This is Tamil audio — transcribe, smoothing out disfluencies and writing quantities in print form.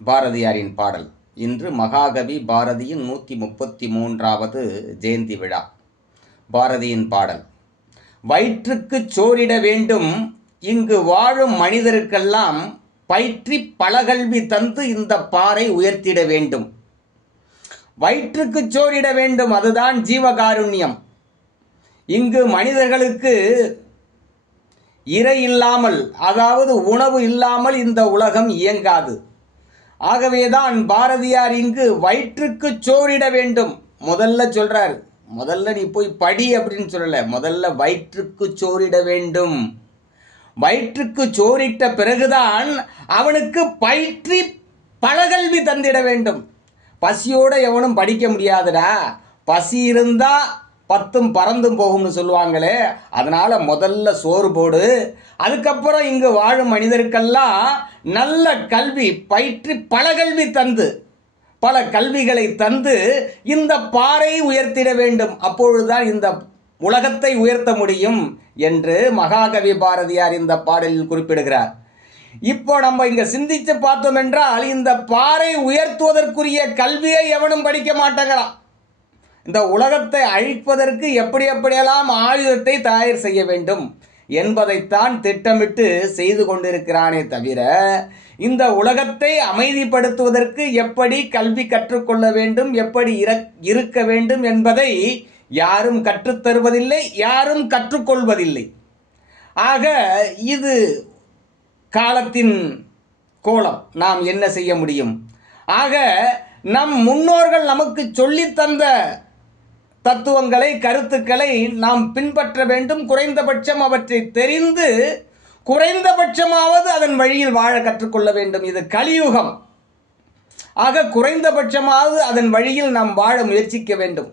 பாரதியாரின் பாடல். இன்று மகாகவி பாரதியின் 133வது ஜெயந்தி விழா. பாரதியின் பாடல். வயிற்றுக்குச் சோறிட வேண்டும் இங்கு வாழும் மனிதருக்கெல்லாம், பயிற்றி பலகல்வி தந்து இந்த பாறை உயர்த்திட வேண்டும். வயிற்றுக்குச் சோறிட வேண்டும், அதுதான் ஜீவகாருண்யம். இங்கு மனிதர்களுக்கு இறை இல்லாமல், அதாவது உணவு இல்லாமல் இந்த உலகம் இயங்காது. ஆகவேதான் பாரதியார் இங்கு வயிற்றுக்கு சோறிட வேண்டும் முதல்ல சொல்றார். முதல்ல நீ போய் படி அப்படின்னு சொல்லல, முதல்ல வயிற்றுக்கு சோறிட வேண்டும். வயிற்றுக்கு சோறிட்ட பிறகுதான் அவனுக்கு பயிற்றி பலகல்வி தந்திட வேண்டும். பசியோட எவனும் படிக்க முடியாதுடா, பசி இருந்தா பத்தும் பறந்தும் போகும்னு சொல்லுவாங்களே, அதனால் முதல்ல சோறு போடு. அதுக்கப்புறம் இங்கு வாழும் மனிதருக்கெல்லாம் நல்ல கல்வி பயிற்றி பலகல்வி தந்து, பல கல்விகளை தந்து இந்த பாறை உயர்த்திட வேண்டும். அப்பொழுதுதான் இந்த உலகத்தை உயர்த்த முடியும் என்று மகாகவி பாரதியார் இந்த பாடலில் குறிப்பிடுகிறார். இப்போ நம்ம இங்கே சிந்தித்து பார்த்தோம் என்றால், இந்த பாறை உயர்த்துவதற்குரிய கல்வியை எவனும் படிக்க மாட்டேங்கிறான். இந்த உலகத்தை அழிப்பதற்கு எப்படியெல்லாம் ஆயுதத்தை தயார் செய்ய வேண்டும் என்பதைத்தான் திட்டமிட்டு செய்து கொண்டிருக்கிறானே தவிர, இந்த உலகத்தை அமைதிப்படுத்துவதற்கு எப்படி கல்வி கற்றுக்கொள்ள வேண்டும், எப்படி இருக்க வேண்டும் என்பதை யாரும் கற்றுத்தருவதில்லை, யாரும் கற்றுக்கொள்வதில்லை. ஆக இது காலத்தின் கோலம். நாம் என்ன செய்ய முடியும்? ஆக நம் முன்னோர்கள் நமக்கு சொல்லித்தந்த தத்துவங்களை, கருத்துக்களை நாம் பின்பற்ற வேண்டும். குறைந்தபட்சம் அவற்றை தெரிந்து, குறைந்தபட்சமாவது அதன் வழியில் வாழ கற்றுக்கொள்ள வேண்டும். இது கலியுகம். ஆக குறைந்தபட்சமாவது அதன் வழியில் நாம் வாழ முயற்சிக்க வேண்டும்.